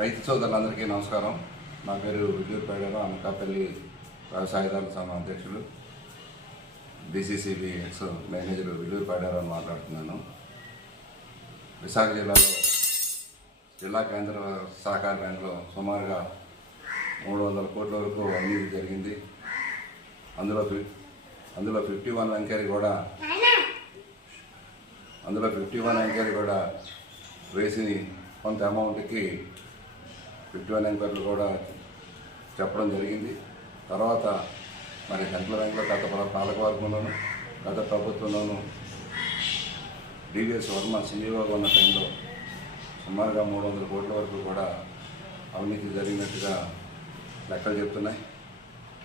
రైతు సోదరులందరికీ నమస్కారం. నా పేరు విజయ్ అనకాపల్లి వ్యవసాయదారుల సంఘం అధ్యక్షులు. బీసీసీబీ ఎక్స్ మేనేజర్ విజయ్ మాట్లాడుతున్నాను. విశాఖ జిల్లాలో జిల్లా కేంద్ర సహకార బ్యాంకులో సుమారుగా మూడు వందల కోట్ల వరకు అవినీతి జరిగింది. అందులో అందులో ఫిఫ్టీ వన్ ఎంక్వైరీ కూడా అందులో ఫిఫ్టీ వన్ ఎంక్వైరీ కూడా వేసి కొంత అమౌంట్కి ఫిఫ్టీ వన్ ఎంక్వైరీలు కూడా చెప్పడం జరిగింది. తర్వాత మరి సెంట్రల్ బ్యాంకులో గత ప్ర- పాలకవర్గంలోను గత ప్రభుత్వంలోను డివిఎస్ వర్మ సీఈఓగా ఉన్న టైంలో సుమారుగా మూడు వందల కోట్ల వరకు కూడా అవినీతి జరిగినట్టుగా లెక్కలు చెప్తున్నాయి.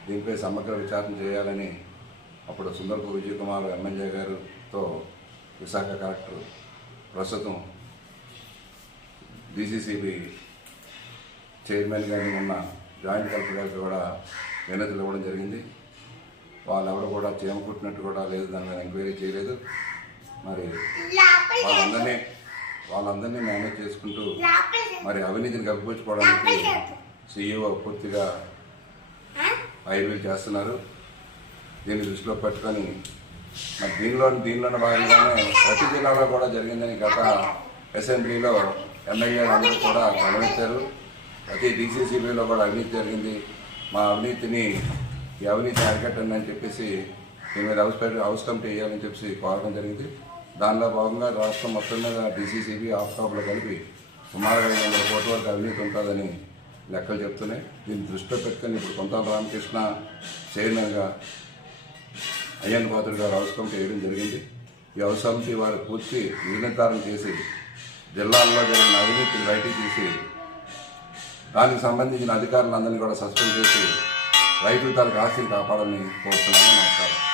దీనిపై సమగ్ర విచారణ చేయాలని అప్పుడు సుందరపు విజయ్ కుమార్ ఎమ్మెల్యే గారితో విశాఖ కలెక్టర్ ప్రస్తుతం డీసీసీబీ చైర్మన్ కానీ ఉన్న జాయింట్ కలెక్టర్ గారికి కూడా వినతులు ఇవ్వడం జరిగింది. వాళ్ళు ఎవరు కూడా చేమ కుట్టినట్టు కూడా లేదు దాని మీద ఎంక్వైరీ చేయలేదు. మరి వాళ్ళందరినీ వాళ్ళందరినీ మేనేజ్ చేసుకుంటూ మరి అవినీతిని కప్పిపుచ్చుకోవడానికి సీఈఓ పూర్తిగా ఐబీలు చేస్తున్నారు. దీన్ని దృష్టిలో పెట్టుకొని మరి దీనిలో దీనిలోని భాగంగానే ప్రతి జిల్లాలో కూడా జరిగిందని గత అసెంబ్లీలో ఎమ్మెల్యేలు అందరూ కూడా గమనించారు. ప్రతి డీసీసీబీలో కూడా అవినీతి జరిగింది. మా అవినీతిని ఈ అవినీతి అరికట్టండి అని చెప్పేసి దీని మీద హౌస్ పెట్టి హౌస్ కమిటీ వేయాలని చెప్పేసి కోరడం జరిగింది. దానిలో భాగంగా రాష్ట్రం మొత్తం మీద డీసీసీబీ ఆఫ్టాప్లో కలిపి సుమారుగా ఐదు వందల కోట్ల వరకు అవినీతి ఉంటుందని లెక్కలు చెప్తున్నాయి. దీన్ని దృష్టిలో పెట్టుకుని ఇప్పుడు కొంత రామకృష్ణ చైర్మన్గా అయ్యన్ పాత్రుడు గారు హౌస్ కమిటీ వేయడం జరిగింది. ఈ హౌస్ కమిటీ వారు పూర్తి నిర్ణీతారం చేసి జిల్లాల్లో జరిగిన అవినీతిని బయటికి తీసి దానికి సంబంధించిన అధికారులందరినీ కూడా సస్పెండ్ చేసి రైతుల తాలూకు ఆస్తిని కాపాడాలని కోరుతున్నాను. నమస్కారం.